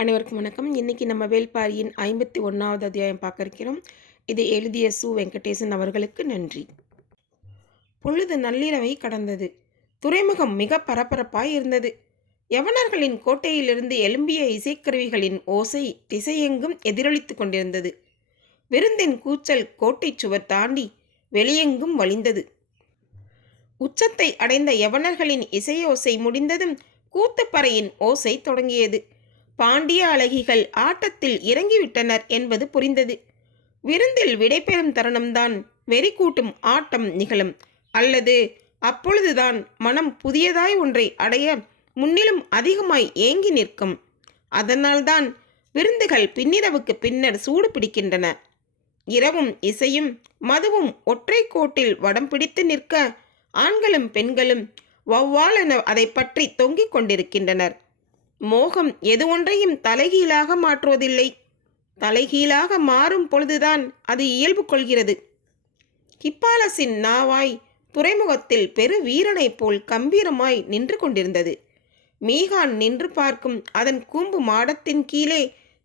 அனைவருக்கும் வணக்கம். இன்னைக்கு நம்ம வேள்பாரியின் 51வது அத்தியாயம் பார்க்க இருக்கிறோம். இதை எழுதிய சு. வெங்கடேசன் அவர்களுக்கு நன்றி. பொழுது நள்ளிரவை கடந்தது. துறைமுகம் மிக பரபரப்பாய் இருந்தது. யவனர்களின் கோட்டையிலிருந்து எழும்பிய இசைக்கருவிகளின் ஓசை திசையெங்கும் எதிரொலித்துக் கொண்டிருந்தது. விருந்தின் கூச்சல் கோட்டை சுவர் தாண்டி வெளியெங்கும் வழிந்தது. உச்சத்தை அடைந்த யவனர்களின் இசையோசை முடிந்ததும் கூத்துப்பறையின் ஓசை தொடங்கியது. பாண்டிய அழகிகள் ஆட்டத்தில் இறங்கிவிட்டனர் என்பது புரிந்தது. விருந்தில் விடைபெறும் தருணம்தான் வெறி கூட்டும் ஆட்டம் நிகழும், அல்லது அப்பொழுதுதான் மனம் புதியதாய் ஒன்றை அடைய முன்னிலும் அதிகமாய் ஏங்கி நிற்கும். அதனால்தான் விருந்துகள் பின்னிரவுக்கு பின்னர் சூடு பிடிக்கின்றன. இரவும் இசையும் மதுவும் ஒற்றை கோட்டில் வடம் பிடித்து நிற்க ஆண்களும் பெண்களும் வௌவாலென அதை பற்றி தொங்கிக் கொண்டிருக்கின்றனர். மோகம் எது ஒன்றையும் தலைகீழாக மாற்றுவதில்லை. தலைகீழாக மாறும் பொழுதுதான் அது இயல்பு கொள்கிறது. ஹிப்பாலஸின் நாவாய் துறைமுகத்தில் பெரு வீரனைப் போல் கம்பீரமாய் நின்று கொண்டிருந்தது. மீகான் நின்று பார்க்கும் அதன் கூம்பு மாடத்தின் கீழே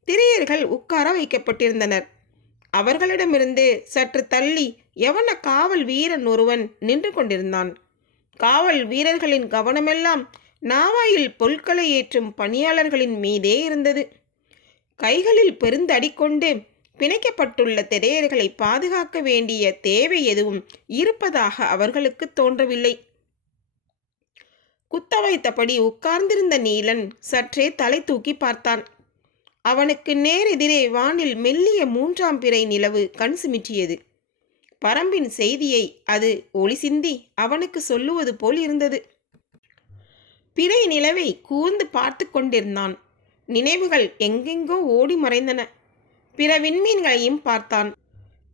திரையர்கள் உட்கார வைக்கப்பட்டிருந்தனர். அவர்களிடமிருந்து சற்று தள்ளி யவன காவல் வீரன் ஒருவன் நின்று கொண்டிருந்தான். காவல் வீரர்களின் கவனமெல்லாம் நாவாயில் பொருட்களை ஏற்றும் பணியாளர்களின் மீதே இருந்தது. கைகளில் பெருந்தடி கொண்டு பிணைக்கப்பட்டுள்ள திரையர்களை பாதுகாக்க வேண்டிய தேவை எதுவும் இருப்பதாக அவர்களுக்கு தோன்றவில்லை. குத்த வைத்தபடி உட்கார்ந்திருந்த நீலன் சற்றே தலை தூக்கி பார்த்தான். அவனுக்கு நேரெதிரே வானில் மெல்லிய 3ஆம் பிறை நிலவு கண் சிமிட்டியது. பரம்பின் செய்தியை அது ஒளி சிந்தி அவனுக்கு சொல்லுவது போல் இருந்தது. பிறை நிலவை கூர்ந்து பார்த்து கொண்டிருந்தான். நினைவுகள் எங்கெங்கோ ஓடி மறைந்தன. பிற விண்மீன்களையும் பார்த்தான்.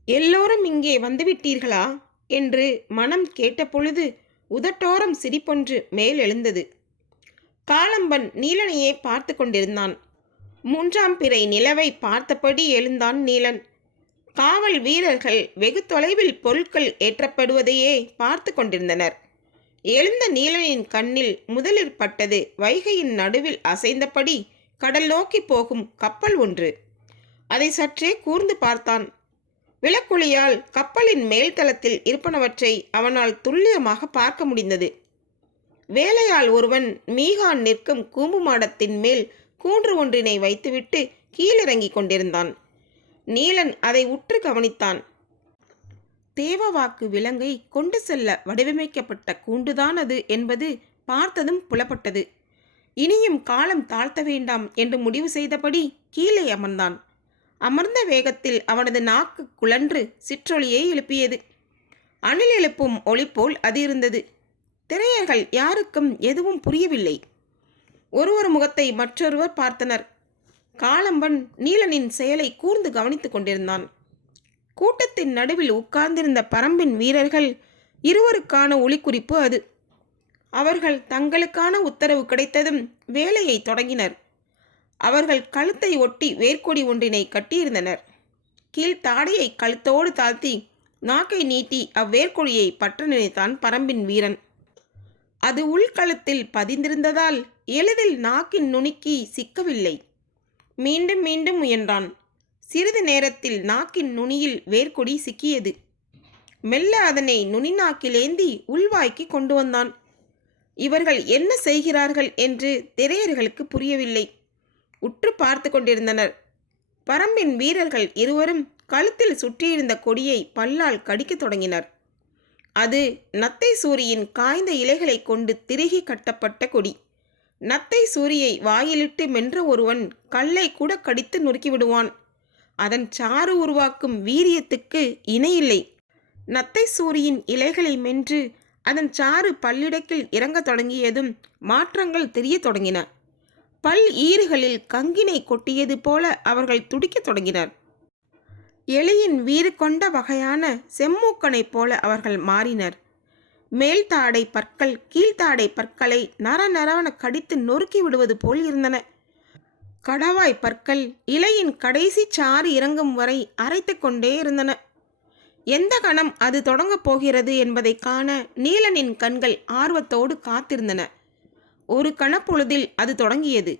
எல்லோரும் இங்கே வந்துவிட்டீர்களா என்று மனம் கேட்டபொழுது உதட்டோரம் சிரிப்பொன்று மேல் எழுந்தது. காலம்பன் நீலனையே பார்த்து கொண்டிருந்தான். 3ஆம் பிறை நிலவை பார்த்தபடி எழுந்தான் நீலன். காவல் வீரர்கள் வெகு தொலைவில் பொருட்கள் ஏற்றப்படுவதையே பார்த்து கொண்டிருந்தனர். எழுந்த நீலனின் கண்ணில் முதலில் பட்டது வைகையின் நடுவில் அசைந்தபடி கடல் நோக்கி போகும் கப்பல் ஒன்று. அதை சற்றே கூர்ந்து பார்த்தான். விளக்குளியால் கப்பலின் மேல்தளத்தில் இருப்பனவற்றை அவனால் துல்லியமாக பார்க்க முடிந்தது. வேலையாள் ஒருவன் மீகான் நிற்கும் கூம்பு மாடத்தின் மேல் கூன்று ஒன்றினை வைத்துவிட்டு கீழிறங்கி கொண்டிருந்தான். நீலன் அதை உற்று கவனித்தான். தேவவாக்கு விலங்கை கொண்டு செல்ல வடிவமைக்கப்பட்ட கூண்டுதான் அது என்பது பார்த்ததும் புலப்பட்டது. இனியும் காலம் தாழ்த்த வேண்டாம் என்று முடிவு செய்தபடி கீழே அமர்ந்தான். அமர்ந்த வேகத்தில் அவனது நாக்கு குழன்று சிற்றொலியை எழுப்பியது. அணில் எழுப்பும் ஒளி போல் அது இருந்தது. திரையர்கள் யாருக்கும் எதுவும் புரியவில்லை. ஒருவர் முகத்தை மற்றொருவர் பார்த்தனர். காலம்பன் நீலனின் செயலை கூர்ந்து கவனித்துக் கொண்டிருந்தான். கூட்டத்தின் நடுவில் உட்கார்ந்திருந்த பரம்பின் வீரர்கள் இருவருக்கான ஒளிக்குறிப்பு அது. அவர்கள் தங்களுக்கான உத்தரவு கிடைத்ததும் வேலையை தொடங்கினர். அவர்கள் கழுத்தை ஒட்டி வேர்க்கொடி ஒன்றினை கட்டியிருந்தனர். கீழ்த்தாடையை கழுத்தோடு தாழ்த்தி நாக்கை நீட்டி அவ்வேர்க்கொடியை பற்ற நினைத்தான் பரம்பின் வீரன். அது உள்கழுத்தில் பதிந்திருந்ததால் எளிதில் நாக்கின் நுனிக்கு சிக்கவில்லை. மீண்டும் மீண்டும் முயன்றான். சிறிது நேரத்தில் நாக்கின் நுனியில் வேர்க்கொடி சிக்கியது. மெல்ல அதனை நுனி நாக்கிலேந்தி உள்வாய்க்கு கொண்டு வந்தான். இவர்கள் என்ன செய்கிறார்கள் என்று திரையர்களுக்கு புரியவில்லை. உற்று பார்த்து கொண்டிருந்தனர். பரம்பின் வீரர்கள் இருவரும் கழுத்தில் சுற்றியிருந்த கொடியை பல்லால் கடிக்கத் தொடங்கினர். அது நத்தை சூரியின் காய்ந்த இலைகளை கொண்டு திருகி கட்டப்பட்ட கொடி. நத்தை சூரியை வாயிலிட்டு மென்ற ஒருவன் கல்லை கூட கடித்து நொறுக்கிவிடுவான். அதன் சாறு உருவாக்கும் வீரியத்துக்கு இணையில்லை. நத்தை சூரியின் இலைகளை மென்று அதன் சாறு பல்லிடக்கில் இறங்க தொடங்கியதும் மாற்றங்கள் தெரிய தொடங்கின. பல் ஈறுகளில் கங்கினை கொட்டியது போல அவர்கள் துடிக்கத் தொடங்கினர். எலியின் வீறு கொண்ட வகையான செம்மூக்கனை போல அவர்கள் மாறினர். மேல்தாடை பற்கள் கீழ்த்தாடை பற்களை நரநரவன கடித்து நொறுக்கி விடுவது போல் இருந்தன. கடவாய் பற்கள் இலையின் கடைசி சாறு இறங்கும் வரை அரைத்து கொண்டே இருந்தன. எந்த கணம் அது தொடங்கப் போகிறது என்பதை காண நீலனின் கண்கள் ஆர்வத்தோடு காத்திருந்தன. ஒரு கணப்பொழுதில் அது தொடங்கியது.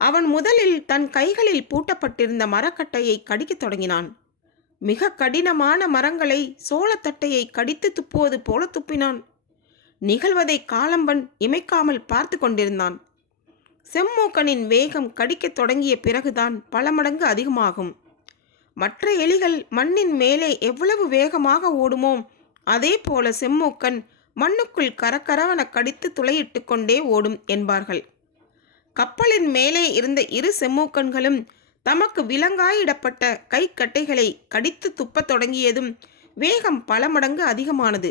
அவன் முதலில் தன் கைகளில் பூட்டப்பட்டிருந்த மரக்கட்டையை கடிக்கத் தொடங்கினான். மிக கடினமான மரங்களை சோளத்தட்டையை கடித்து துப்புவது போல துப்பினான். நிகழ்வதை காலம்பன் இமைக்காமல் பார்த்து கொண்டிருந்தான். செம்மூக்கனின் வேகம் கடிக்கத் தொடங்கிய பிறகுதான் பல மடங்கு அதிகமாகும். மற்ற எலிகள் மண்ணின் மேலே எவ்வளவு வேகமாக ஓடுமோ அதே போல செம்மூக்கன் மண்ணுக்குள் கரகரவன கடித்து துளையிட்டு கொண்டே ஓடும் என்பார்கள். கப்பலின் மேலே இருந்த இரு செம்மூக்கன்களும் தமக்கு விலங்காயிடப்பட்ட கைக்கட்டைகளை கடித்து துப்பத் தொடங்கியதும் வேகம் பல மடங்கு அதிகமானது.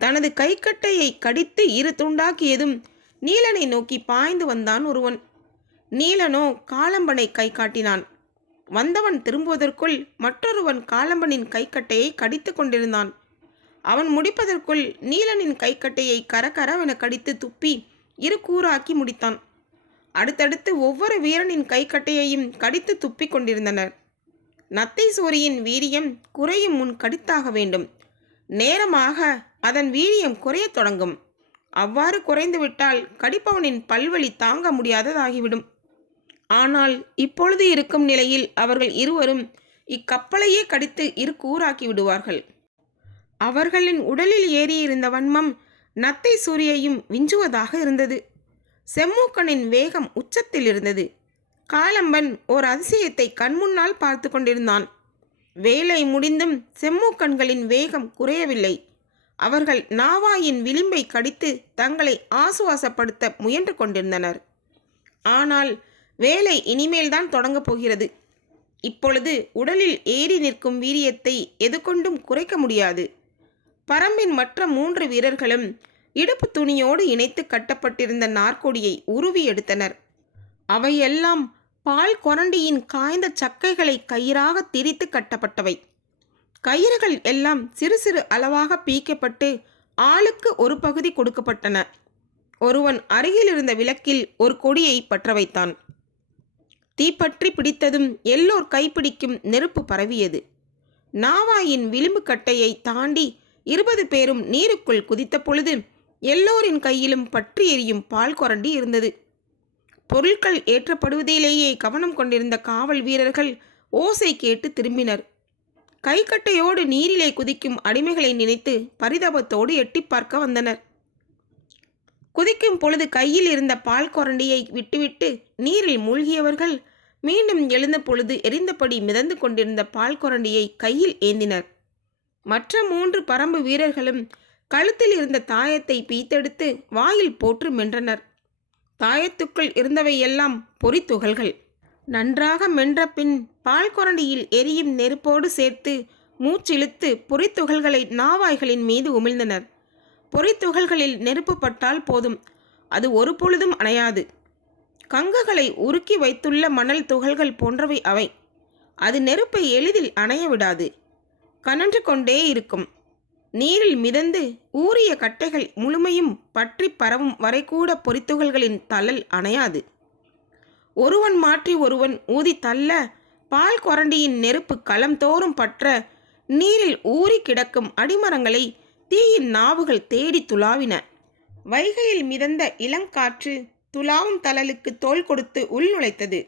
தனது கைக்கட்டையை கடித்து இரு துண்டாக்கியதும் நீலனை நோக்கி பாய்ந்து வந்தான் ஒருவன். நீலனோ காலம்பனை கை காட்டினான். வந்தவன் திரும்புவதற்குள் மற்றொருவன் காலம்பனின் கைக்கட்டையை கடித்து கொண்டிருந்தான். அவன் முடிப்பதற்குள் நீலனின் கைக்கட்டையை கரகரவென கடித்து துப்பி இரு கூறாக்கி முடித்தான். அடுத்தடுத்து ஒவ்வொரு வீரனின் கைக்கட்டையையும் கடித்து துப்பி கொண்டிருந்தனர். நத்தை சோரியின் வீரியம் குறையும் முன் கடித்தாக வேண்டும். நேரமாக அதன் வீரியம் குறையத் தொடங்கும். அவ்வாறு குறைந்துவிட்டால் கடிப்பவனின் பல்வலி தாங்க முடியாததாகிவிடும். ஆனால் இப்பொழுது இருக்கும் நிலையில் அவர்கள் இருவரும் இக்கப்பலையே கடித்து இரு கூறாக்கி விடுவார்கள். அவர்களின் உடலில் ஏறியிருந்த வன்மம் நத்தை சூரியையும் விஞ்சுவதாக இருந்தது. செம்மூக்கனின் வேகம் உச்சத்தில் இருந்தது. காலம்பன் ஓர் அதிசயத்தை கண்முன்னால் பார்த்து கொண்டிருந்தான். வேலை முடிந்தும் செம்மூக்கன்களின் வேகம் குறையவில்லை. அவர்கள் நாவாயின் விளிம்பை கடித்து தங்களை ஆசுவாசப்படுத்த முயன்று கொண்டிருந்தனர். ஆனால் வேலை இனிமேல்தான் தொடங்கப் போகிறது. இப்பொழுது உடலில் ஏறி நிற்கும் வீரியத்தை எதுகொண்டும் குறைக்க முடியாது. பரம்பின் மற்ற 3 வீரர்களும் இடுப்பு துணியோடு இணைத்து கட்டப்பட்டிருந்த நாற்கொடியை உருவி எடுத்தனர். அவையெல்லாம் பால் கொரண்டியின் காய்ந்த சக்கைகளை கயிறாக திரித்து கட்டப்பட்டவை. கயிறுகள் எல்லாம் சிறு சிறு அளவாக பீக்கப்பட்டு ஆளுக்கு ஒரு பகுதி கொடுக்கப்பட்டன. ஒருவன் அருகில் இருந்த விளக்கில் ஒரு கொடியை பற்ற வைத்தான். தீப்பற்றி பிடித்ததும் எல்லோர் கைப்பிடிக்கும் நெருப்பு பரவியது. நாவாயின் விளிம்பு கட்டையை தாண்டி 20 பேரும் நீருக்குள் குதித்த பொழுது எல்லோரின் கையிலும் பற்றி எரியும் பால் கொரண்டி இருந்தது. பொருட்கள் ஏற்றப்படுவதிலேயே கவனம் கொண்டிருந்த காவல் வீரர்கள் ஓசை கேட்டு திரும்பினர். கைக்கட்டையோடு நீரிலே குதிக்கும் அடிமைகளை நினைத்து பரிதாபத்தோடு எட்டி பார்க்க வந்தனர். குதிக்கும் பொழுது கையில் இருந்த பால் கொரண்டியை விட்டுவிட்டு நீரில் மூழ்கியவர்கள் மீண்டும் எழுந்த பொழுது எரிந்தபடி மிதந்து கொண்டிருந்த பால் கொரண்டியை கையில் ஏந்தினர். மற்ற 3 பரம்பு வீரர்களும் கழுத்தில் இருந்த தாயத்தை பீத்தெடுத்து வாயில் போற்று மென்றனர். தாயத்துக்குள் இருந்தவை எல்லாம் பொறித்துகள்கள். நன்றாக மென்ற பின் பால் கொரண்டியில் எரியும் நெருப்போடு சேர்த்து மூச்சிழுத்து பொறித்துகள்களை நாவாய்களின் மீது உமிழ்ந்தனர். பொறித்துகள்களில் நெருப்பு பட்டால் போதும், அது ஒரு பொழுதும் அணையாது. கங்குகளை உருக்கி வைத்துள்ள மணல் துகள்கள் போன்றவை அவை. அது நெருப்பை எளிதில் அணைய விடாது, கனன்று கொண்டே இருக்கும். நீரில் மிதந்து ஊறிய கட்டைகள் முழுமையும் பற்றி பரவும் வரை கூட பொறித்துகள்களின் தள்ளல் அணையாது. ஒருவன் மாற்றி ஒருவன் ஊதி தள்ள பால் கொரண்டியின் நெருப்பு களம் தோறும் பற்ற நீரில் ஊறி கிடக்கும் அடிமரங்களை தீயின் நாவுகள் தேடி துளாவின. வைகையில் மிதந்த இளங்காற்று துளாவும் தழலுக்கு தோள் கொடுத்து உள்நுழைத்தது.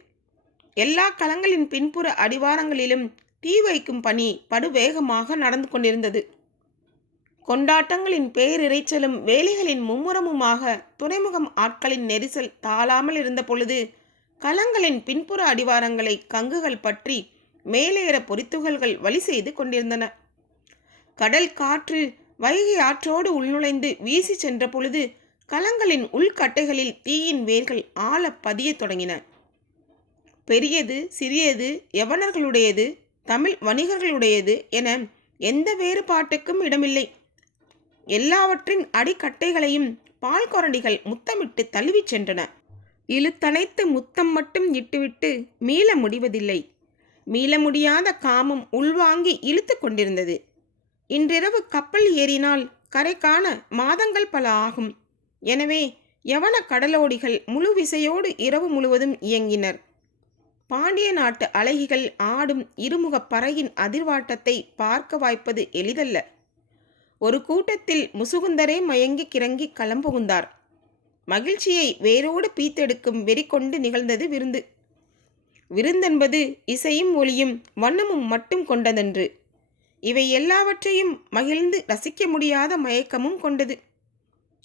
எல்லா களங்களின் பின்புற அடிவாரங்களிலும் தீ வைக்கும் பணி படுவேகமாக நடந்து கொண்டிருந்தது. கொண்டாட்டங்களின் பேரிரைச்சலும் வேலைகளின் மும்முரமுமாக துறைமுகம் ஆட்களின் நெரிசல் தாழாமல் இருந்த பொழுது களங்களின் பின்புற அடிவாரங்களை கங்குகள் பற்றி மேலேற பொறித்துகள்கள் வழி செய்து கொண்டிருந்தன. கடல் காற்று வைகை ஆற்றோடு உள்நுழைந்து வீசி சென்ற பொழுது களங்களின் உள்கட்டைகளில் தீயின் வேர்கள் ஆழ பதிய தொடங்கின. பெரியது சிறியது, யவனர்களுடையது, தமிழ் வணிகர்களுடையது என எந்த வேறுபாட்டுக்கும் இடமில்லை. எல்லாவற்றின் அடிக்கட்டைகளையும் பால் கொரண்டிகள் முத்தமிட்டு தழுவி சென்றன. இழுத்தனைத்து முத்தம் மட்டும் இட்டுவிட்டு மீள முடிவதில்லை. மீள முடியாத காமம் உள்வாங்கி இழுத்து கொண்டிருந்தது. இன்றிரவு கப்பல் ஏறினால் கரை காண மாதங்கள் பல ஆகும். எனவே யவன கடலோடிகள் முழு விசையோடு இரவு முழுவதும் இயங்கினர். பாண்டிய நாட்டு அழகிகள் ஆடும் இருமுக பறையின் அதிர்வாட்டத்தை பார்க்க வாய்ப்பது எளிதல்ல. ஒரு கூட்டத்தில் முசுகுந்தரே மயங்கி கிறங்கி களம்புகுந்தார். மகிழ்ச்சியை வேரோடு பீத்தெடுக்கும் வெறி கொண்டு நிகழ்ந்தது விருந்து. விருந்தென்பது இசையும் ஒளியும் வண்ணமும் மட்டும் கொண்டதன்று. இவை எல்லாவற்றையும் மகிழ்ந்து ரசிக்க முடியாத மயக்கமும் கொண்டது.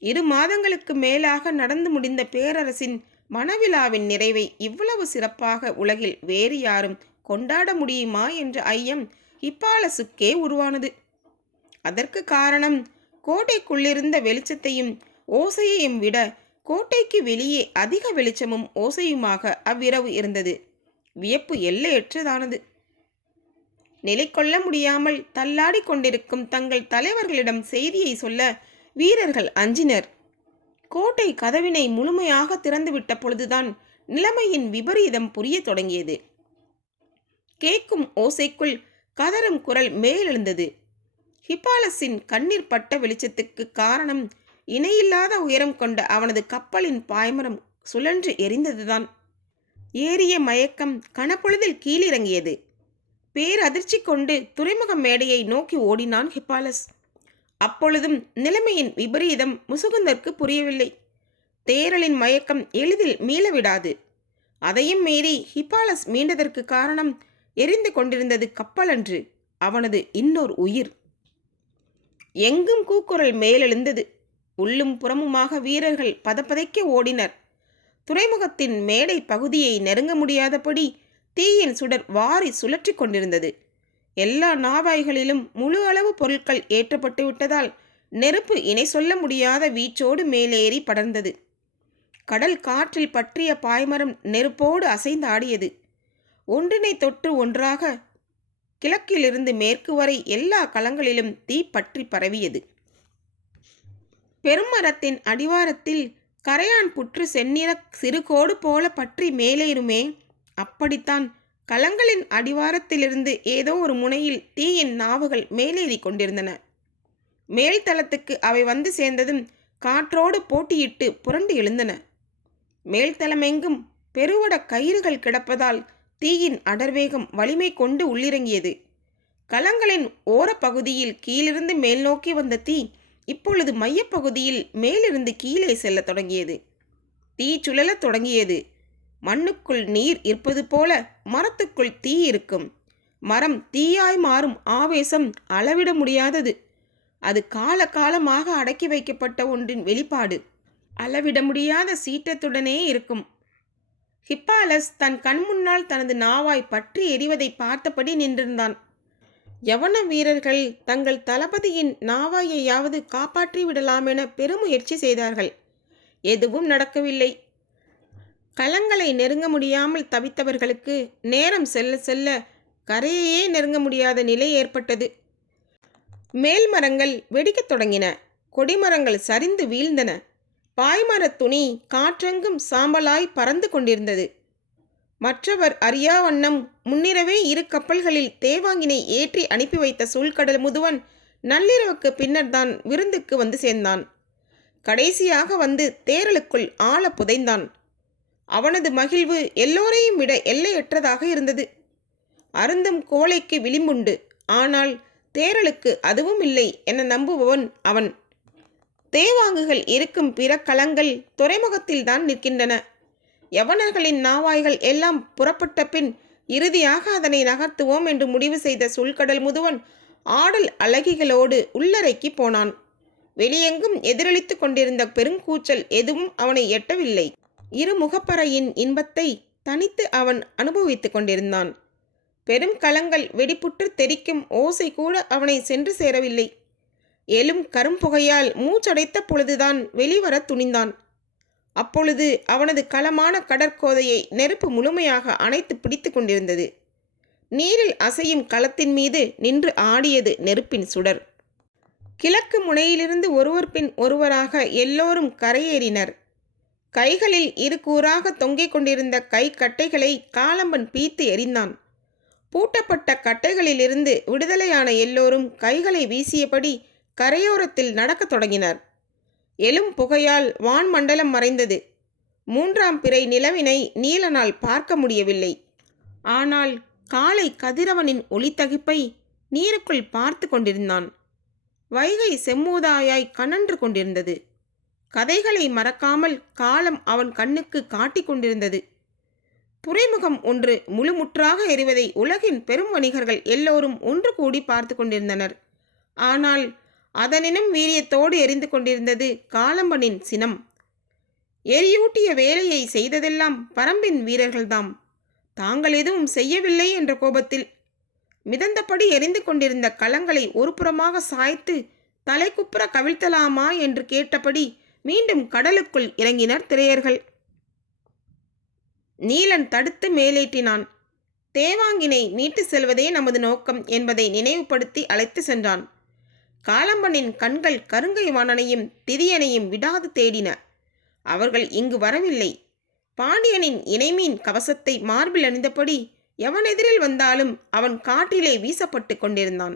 2 மாதங்களுக்கு மேலாக நடந்து முடிந்த பேரரசின் மணவிழாவின் நிறைவை இவ்வளவு சிறப்பாக உலகில் வேறு யாரும் கொண்டாட முடியுமா என்ற ஐயம் ஹிப்பாலசுக்கே உருவானது. அதற்கு காரணம், கோட்டைக்குள்ளிருந்த வெளிச்சத்தையும் ஓசையையும் விட கோட்டைக்கு வெளியே அதிக வெளிச்சமும் ஓசையுமாக அவ்விரவு இருந்தது. வியப்பு எல்லையற்றதானது. நிலை கொள்ள முடியாமல் தள்ளாடி கொண்டிருக்கும் தங்கள் தலைவர்களிடம் செய்தியை சொல்ல வீரர்கள் அஞ்சினர். கோட்டை கதவினை முழுமையாக திறந்துவிட்ட பொழுதுதான் நிலைமையின் விபரீதம் புரிய தொடங்கியது. கேட்கும் ஓசைக்குள் கதறும் குரல் மேலெழுந்தது. ஹிப்பாலஸின் கண்ணீர் பட்ட வெளிச்சத்துக்கு காரணம் இணையில்லாத உயரம் கொண்ட அவனது கப்பலின் பாய்மரம் சுழன்று எரிந்ததுதான். ஏறிய மயக்கம் கனப்பொழுதில் கீழிறங்கியது. பேரதிர்ச்சி கொண்டு துறைமுக மேடையை நோக்கி ஓடினான் ஹிப்பாலஸ். அப்பொழுதும் நிலைமையின் விபரீதம் முசுகுந்தற்கு புரியவில்லை. தேரலின் மயக்கம் எளிதில் மீளவிடாது. அதையும் மீறி ஹிப்பாலஸ் மீண்டதற்கு காரணம் எரிந்து கொண்டிருந்தது கப்பலன்று, அவனது இன்னொரு உயிர். எங்கும் கூக்குரல் மேலெழுந்தது. உள்ளும் புறமுமாக வீரர்கள் பதப்பதைக்க ஓடினர். துறைமுகத்தின் மேடை பகுதியை நெருங்க முடியாதபடி தீயின் சுடர் வாரி சுழற்றி கொண்டிருந்தது. எல்லா நாவாய்களிலும் முழு அளவு பொருட்கள் ஏற்றப்பட்டு விட்டதால் நெருப்பு இணை சொல்ல முடியாத வீச்சோடு மேலேறி படர்ந்தது. கடல் காற்றில் பற்றிய பாய்மரம் நெருப்போடு அசைந்து ஆடியது. ஒன்றினை தொட்டு ஒன்றாக கிழக்கிலிருந்து மேற்கு வரை எல்லா களங்களிலும் தீ பற்றி பரவியது. பெருமரத்தின் அடிவாரத்தில் கரையான் புற்று செந்நிற சிறுகோடு போல பற்றி மேலேறுமே, அப்படித்தான் களங்களின் அடிவாரத்திலிருந்து ஏதோ ஒரு முனையில் தீயின் நாவுகள் மேலேறி கொண்டிருந்தன. மேல்தளத்துக்கு அவை வந்து சேர்ந்ததும் காற்றோடு போட்டியிட்டு புரண்டு எழுந்தன. மேல்தளமெங்கும் பெருவட கயிறுகள் கிடப்பதால் தீயின் அடர்வேகம் வலிமை கொண்டு உள்ளிறங்கியது. களங்களின் ஓரப்பகுதியில் கீழிருந்து மேல் நோக்கி வந்த தீ இப்பொழுது மையப்பகுதியில் மேலிருந்து கீழே செல்ல தொடங்கியது. தீ சுழலத் தொடங்கியது. மண்ணுக்குள் நீர் இருப்பது போல மரத்துக்குள் தீ இருக்கும். மரம் தீயாய் மாறும் ஆவேசம் அளவிட முடியாதது. அது காலகாலமாக அடக்கி வைக்கப்பட்ட ஒன்றின் வெளிப்பாடு. அளவிட முடியாத சீற்றத்துடனே இருக்கும். ஹிப்பாலஸ் தன் கண் முன்னால் தனது நாவாய் பற்றி எரிவதை பார்த்தபடி நின்றிருந்தான். யவன வீரர்கள் தங்கள் தளபதியின் நாவாயையாவது காப்பாற்றி விடலாமென பெருமுயற்சி செய்தார்கள். எதுவும் நடக்கவில்லை. களங்களை நெருங்க முடியாமல் தவித்தவர்களுக்கு நேரம் செல்ல செல்ல கரையையே நெருங்க முடியாத நிலை ஏற்பட்டது. மேல் மரங்கள் வெடிக்கத் தொடங்கின. கொடிமரங்கள் சரிந்து வீழ்ந்தன. பாய்மரத் துணி காற்றெங்கும் சாம்பலாய் பறந்து கொண்டிருந்தது. மற்றவர் அறியா வண்ணம் முன்னிரவே 2 கப்பல்களில் தேவாங்கினை ஏற்றி அனுப்பி வைத்த சூழ்கடல் முதுவன் நள்ளிரவுக்கு பின்னர் தான் விருந்துக்கு வந்து சேர்ந்தான். கடைசியாக வந்து தேரலுக்குள் ஆழ புதைந்தான். அவனது மகிழ்வு எல்லோரையும் விட எல்லையற்றதாக இருந்தது. அருந்தும் கோழைக்கு விளிம்புண்டு, ஆனால் தேரலுக்கு அதுவும் இல்லை என நம்புபவன் அவன். தேவாங்குகள் இருக்கும் பிற களங்கள் துறைமுகத்தில்தான் நிற்கின்றன. யவனர்களின் நாவாய்கள் எல்லாம் புறப்பட்ட பின் இறுதியாக அதனை நகர்த்துவோம் என்று முடிவு செய்த சுழ்கடல் முதுவன் ஆடல் அழகிகளோடு உள்ளறைக்கு போனான். வெளியெங்கும் எதிரொலித்து கொண்டிருந்த பெருங்கூச்சல் எதுவும் அவனை எட்டவில்லை. இருமுகப்பறையின் இன்பத்தை தனித்து அவன் அனுபவித்து கொண்டிருந்தான். பெரும் களங்கள் வெடிப்புற்று தெரிக்கும் ஓசை கூட அவனை சென்று சேரவில்லை. எழும் கரும்புகையால் மூச்சடைத்த பொழுதுதான் வெளிவர துணிந்தான். அப்பொழுது அவனது களமான கடற்கோதையை நெருப்பு முழுமையாக அணைத்து பிடித்து கொண்டிருந்தது. நீரில் அசையும் களத்தின் மீது நின்று ஆடியது நெருப்பின் சுடர். கிழக்கு முனையிலிருந்து ஒருவர் பின் ஒருவராக எல்லோரும் கரையேறினர். கைகளில் 2 கூறாக தொங்கிக் கொண்டிருந்த கை கட்டைகளை காலம்பன் பீத்து எறிந்தான். பூட்டப்பட்ட கட்டைகளிலிருந்து விடுதலையான எல்லோரும் கைகளை வீசியபடி கரையோரத்தில் நடக்கத் தொடங்கினர். எழும் புகையால் வான்மண்டலம் மறைந்தது. 3ஆம் பிறை நிலவினை நீலனால் பார்க்க முடியவில்லை. ஆனால் காலை கதிரவனின் ஒளித்தகிப்பை நீருக்குள் பார்த்து கொண்டிருந்தான். வைகை செம்மூதாயாய் கனன்று கொண்டிருந்தது. கதைகளை மறக்காமல் காலம் அவன் கண்ணுக்கு காட்டிக் கொண்டிருந்தது. துறைமுகம் ஒன்று முழுமுற்றாக எரிவதை உலகின் பெரும் வணிகர்கள் எல்லோரும் ஒன்று கூடி பார்த்து கொண்டிருந்தனர். ஆனால் அதனினும் வீரியத்தோடு எரிந்து கொண்டிருந்தது காலம்பனின் சினம். எரியூட்டிய வேலையை செய்ததெல்லாம் பரம்பின் வீரர்கள்தாம். தாங்கள் எதுவும் செய்யவில்லை என்ற கோபத்தில் மிதந்தபடி எரிந்து கொண்டிருந்த கலங்களை ஒரு புறமாக சாய்த்து தலைக்குப்புற கவிழ்த்தலாமா என்று கேட்டபடி மீண்டும் கடலுக்குள் இறங்கினர் திரையர்கள். நீலன் தடுத்து மேலேற்றினான். தேவாங்கினை மீட்டு செல்வதே நமது நோக்கம் என்பதை நினைவுபடுத்தி அழைத்து சென்றான். காலம்பனின் கண்கள் கருங்கை வாணனையும் திதியனையும் விடாது தேடின. அவர்கள் இங்கு வரவில்லை. பாண்டியனின் இணைமீன் கவசத்தை மார்பில் அணிந்தபடி எவன் எதிரில் வந்தாலும் அவன் காற்றிலே வீசப்பட்டு கொண்டிருந்தான்.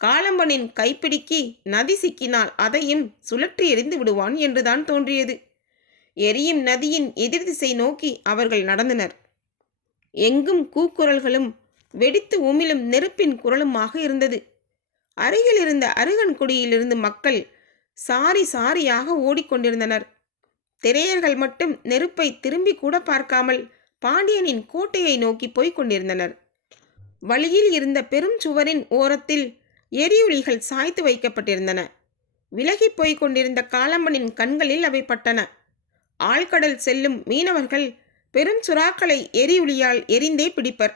காலம்பனின் கைப்பிடிக்கு நதி சிக்கினால் அதையும் சுழற்றி எறிந்து விடுவான் என்றுதான் தோன்றியது. எரியும் நதியின் எதிர் திசை நோக்கி அவர்கள் நடந்தனர். எங்கும் கூக்குரல்களும் வெடித்து உமிழும் நெருப்பின் குரலுமாக இருந்தது. அருகில் இருந்த அருகன்குடியிலிருந்து மக்கள் சாரி சாரியாக ஓடிக்கொண்டிருந்தனர். திரையர்கள் மட்டும் நெருப்பை திரும்பி கூட பார்க்காமல் பாண்டியனின் கோட்டையை நோக்கி போய்க் கொண்டிருந்தனர். வழியில் இருந்த பெரும் சுவரின் ஓரத்தில் எரியுளிகள் சாய்த்து வைக்கப்பட்டிருந்தன. விலகி போய்க் கொண்டிருந்த காலம்பனின் கண்களில் அவை பட்டன. ஆழ்கடல் செல்லும் மீனவர்கள் பெரும் சுறாக்களை எரியுளியால் எரிந்தே பிடிப்பர்.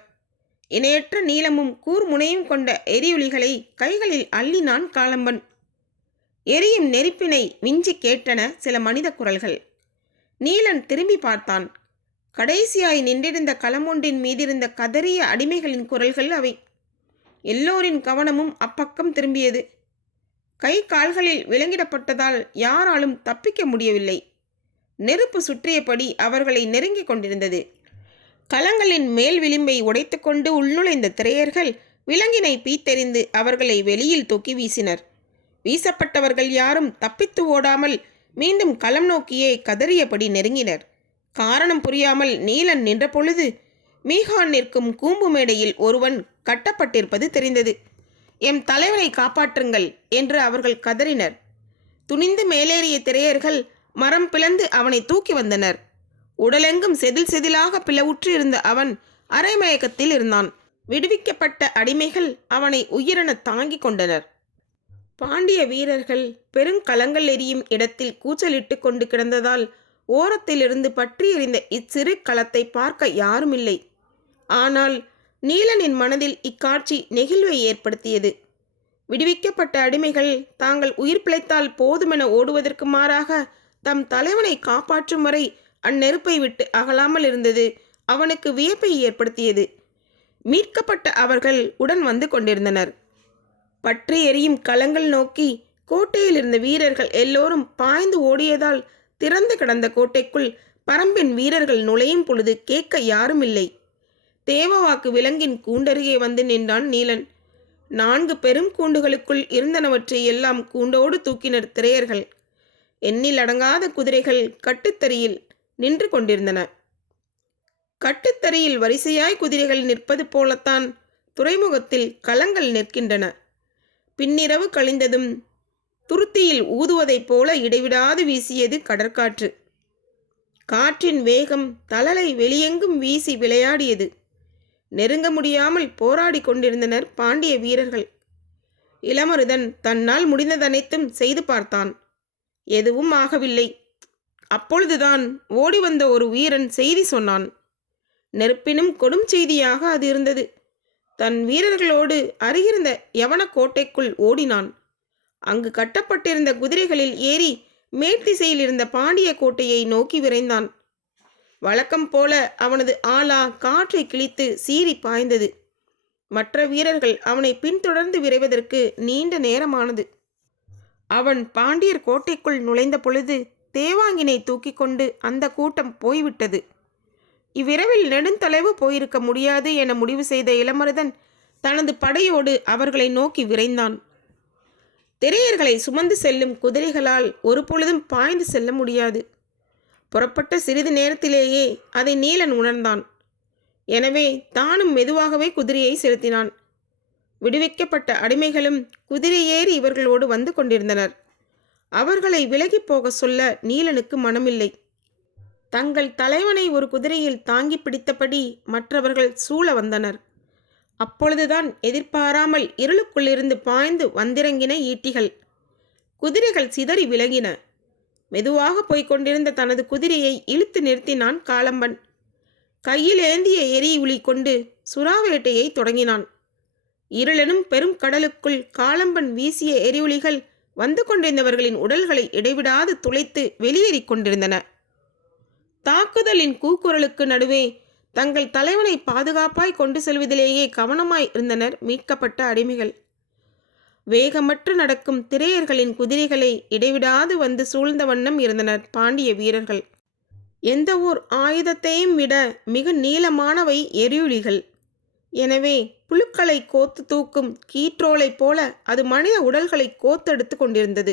இணையற்ற நீளமும் கூர்முனையும் கொண்ட எரியுளிகளை கைகளில் அள்ளினான் காலம்பன். எரியும் நெருப்பினை மிஞ்சி கேட்டன சில மனித குரல்கள். நீலன் திரும்பி பார்த்தான். கடைசியாய் நின்றிருந்த களமொன்றின் மீதிருந்த கதறிய அடிமைகளின் குரல்கள் அவை. எல்லோரின் கவனமும் அப்பக்கம் திரும்பியது. கை கால்களில் விலங்கிடப்பட்டதால் யாராலும் தப்பிக்க முடியவில்லை. நெருப்பு சுற்றியபடி அவர்களை நெருங்கி கொண்டிருந்தது. களங்களின் மேல் விளிம்பை உடைத்து கொண்டு உள்நுழைந்த திரையர்கள் விலங்கினை பீத்தெறிந்து அவர்களை வெளியில் தூக்கி வீசினர். வீசப்பட்டவர்கள் யாரும் தப்பித்து ஓடாமல் மீண்டும் களம் நோக்கியே கதறியபடி நெருங்கினர். காரணம் புரியாமல் நீலன் நின்ற பொழுது மீகான் நிற்கும் கூம்பு மேடையில் ஒருவன் கட்டப்பட்டிருப்பது தெரிந்தது. எம் தலைவனை காப்பாற்றுங்கள் என்று அவர்கள் கதறினர். துணிந்து மேலேறிய திரையர்கள் மரம் பிளந்து அவனை தூக்கி வந்தனர். உடலெங்கும் செதில் செதிலாக பிளவுற்று இருந்த அவன் அரைமயக்கத்தில் இருந்தான். விடுவிக்கப்பட்ட அடிமைகள் அவனை உயிரென தாங்கிக் கொண்டனர். பாண்டிய வீரர்கள் பெருங்கலங்கள் எரியும் இடத்தில் கூச்சலிட்டு கொண்டு கிடந்ததால் ஓரத்திலிருந்து பற்றி எறிந்த இச்சிறு களத்தை பார்க்க யாருமில்லை. ஆனால் நீலனின் மனதில் இக்காட்சி நெகிழ்வை ஏற்படுத்தியது. விடுவிக்கப்பட்ட அடிமைகள் தாங்கள் உயிர் பிழைத்தால் போதுமென ஓடுவதற்கு மாறாக தம் தலைவனை காப்பாற்றும் வரை அந்நெருப்பை விட்டு அகலாமல் இருந்தது அவனுக்கு வியப்பை ஏற்படுத்தியது. மீட்கப்பட்ட அவர்கள் உடன் வந்து கொண்டிருந்தனர். பற்றி எரியும் களங்கள் நோக்கி கோட்டையில் இருந்த வீரர்கள் எல்லோரும் பாய்ந்து ஓடியதால் திறந்து கிடந்த கோட்டைக்குள் பரம்பின் வீரர்கள் நுழையும் பொழுது கேட்க யாரும் இல்லை. தேவவாக்கு விலங்கின் கூண்டருகே வந்து நின்றான் நீலன். 4 பெரும் கூண்டுகளுக்குள் இருந்தனவற்றை எல்லாம் கூண்டோடு தூக்கினர் திரையர்கள். எண்ணில் அடங்காத குதிரைகள் கட்டுத்தறியில் நின்று கொண்டிருந்தன. கட்டுத்தறியில் வரிசையாய் குதிரைகள் நிற்பது போலத்தான் துறைமுகத்தில் களங்கள் நிற்கின்றன. பின்னிரவு கழிந்ததும் துருத்தியில் ஊதுவதைப் போல இடைவிடாது வீசியது கடற்காற்று. காற்றின் வேகம் தழலை வெளியெங்கும் வீசி விளையாடியது. நெருங்க முடியாமல் போராடி கொண்டிருந்தனர் பாண்டிய வீரர்கள். இளமருதன் தன்னால் முடிந்ததனைத்தும் செய்து பார்த்தான். எதுவும் ஆகவில்லை. அப்பொழுதுதான் ஓடி வந்த ஒரு வீரன் செய்தி சொன்னான். நெருப்பினும் கொடும் செய்தியாக அது இருந்தது. தன் வீரர்களோடு அருகிருந்த யவன கோட்டைக்குள் ஓடினான். அங்கு கட்டப்பட்டிருந்த குதிரைகளில் ஏறி மேற்திசையில் இருந்த பாண்டிய கோட்டையை நோக்கி விரைந்தான். வழக்கம் போல அவனது ஆலா காற்றை கிழித்து சீறி பாய்ந்தது. மற்ற வீரர்கள் அவனை பின்தொடர்ந்து விரைவதற்கு நீண்ட நேரமானது. அவன் பாண்டியர் கோட்டைக்குள் நுழைந்த பொழுது தேவாங்கினை தூக்கி கொண்டு அந்த கூட்டம் போய்விட்டது. இவ்விரவில் நெடுந்தொலைவு போயிருக்க முடியாது என முடிவு செய்த இளமருதன் தனது படையோடு அவர்களை நோக்கி விரைந்தான். திரையர்களை சுமந்து செல்லும் குதிரைகளால் ஒரு பொழுதும் பாய்ந்து செல்ல முடியாது. புறப்பட்ட சிறிது நேரத்திலேயே அதை நீலன் உணர்ந்தான். எனவே தானும் மெதுவாகவே குதிரையை செலுத்தினான். விடுவிக்கப்பட்ட அடிமைகளும் குதிரை ஏறி இவர்களோடு வந்து கொண்டிருந்தனர். அவர்களை விலகிப் போக சொல்ல நீலனுக்கு மனமில்லை. தங்கள் தலைவனை ஒரு குதிரையில் தாங்கி பிடித்தபடி மற்றவர்கள் சூழ வந்தனர். அப்பொழுதுதான் எதிர்பாராமல் இருளுக்குள்ளிருந்து பாய்ந்து வந்திறங்கின ஈட்டிகள். குதிரைகள் சிதறி விலகின. மெதுவாக போய்க் கொண்டிருந்த தனது குதிரையை இழுத்து நிறுத்தினான் காளம்பன். கையில் ஏந்திய எரியுளி கொண்டு சுறாவேட்டையை தொடங்கினான். இருளெனும் பெரும் கடலுக்குள் காளம்பன் வீசிய எரியுளிகள் வந்து கொண்டிருந்தவர்களின் உடல்களை இடைவிடாது துளைத்து வெளியேறிக் கொண்டிருந்தன. தாக்குதலின் கூக்குரலுக்கு நடுவே தங்கள் தலைவனை பாதுகாப்பாய் கொண்டு செல்வதிலேயே கவனமாய் இருந்தனர் மீட்கப்பட்ட அடிமைகள். வேகமற்று நடக்கும் திரையர்களின் குதிரைகளை இடைவிடாது வந்து சூழ்ந்த வண்ணம் இருந்தனர் பாண்டிய வீரர்கள். எந்த ஓர் ஆயுதத்தையும் விட மிக நீளமானவை எரியுளிகள். எனவே புழுக்களை கோத்து தூக்கும் கீற்றோலை போல அது மனித உடல்களை கோத்தெடுத்து கொண்டிருந்தது.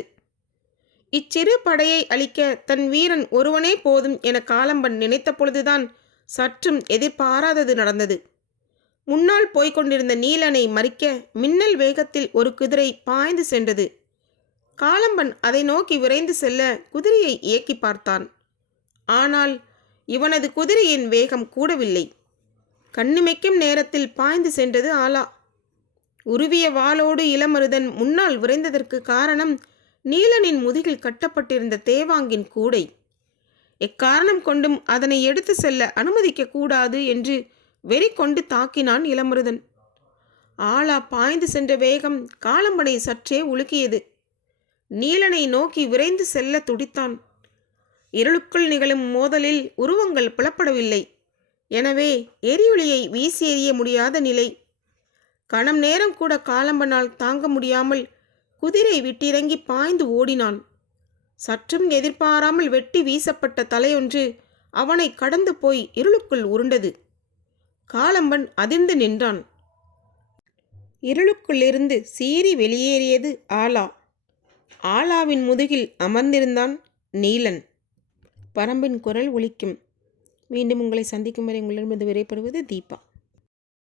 இச்சிறு படையை அழிக்க தன் வீரன் ஒருவனே போதும் என காளம்பன் நினைத்த பொழுதுதான் சற்றும் எதிர்பாராதது நடந்தது. முன்னால் போய்கொண்டிருந்த நீலனை மறிக்க மின்னல் வேகத்தில் ஒரு குதிரை பாய்ந்து சென்றது. காளம்பன் அதை நோக்கி விரைந்து செல்ல குதிரையை இயக்கி பார்த்தான். ஆனால் இவனது குதிரையின் வேகம் கூடவில்லை. கண்ணிமைக்கும் நேரத்தில் பாய்ந்து சென்றது ஆலா. உருவிய வாளோடு இளமருதன் முன்னால் விரைந்ததற்கு காரணம் நீலனின் முதுகில் கட்டப்பட்டிருந்த தேவாங்கின் கூடை. எக்காரணம் கொண்டும் அதனை எடுத்து செல்ல அனுமதிக்க கூடாது என்று வெறி கொண்டு தாக்கினான் இளமருதன். ஆலா பாய்ந்து சென்ற வேகம் காளம்பனை சற்றே உலுக்கியது. நீலனை நோக்கி விரைந்து செல்ல துடித்தான். இருளுக்குள் நிகழும் மோதலில் உருவங்கள் புலப்படவில்லை. எனவே எரியுளியை வீசி எறிய முடியாத நிலை. கணம் நேரம் கூட காளம்பனால் தாங்க முடியாமல் குதிரை விட்டிறங்கி பாய்ந்து ஓடினான். சற்றும் எதிர்பாராமல் வெட்டி வீசப்பட்ட தலையொன்று அவனை கடந்து போய் இருளுக்குள் உருண்டது. காளம்பன் அதிர்ந்து நின்றான். இருளுக்குள்ளிருந்து சீறி வெளியேறியது ஆலா. ஆலாவின் முதுகில் அமர்ந்திருந்தான் நீலன். பரம்பின் குரல் ஒலிக்கும். மீண்டும் உங்களை சந்திக்கும் வரை உங்களிடமிருந்து விடைபெறுவது தீபா.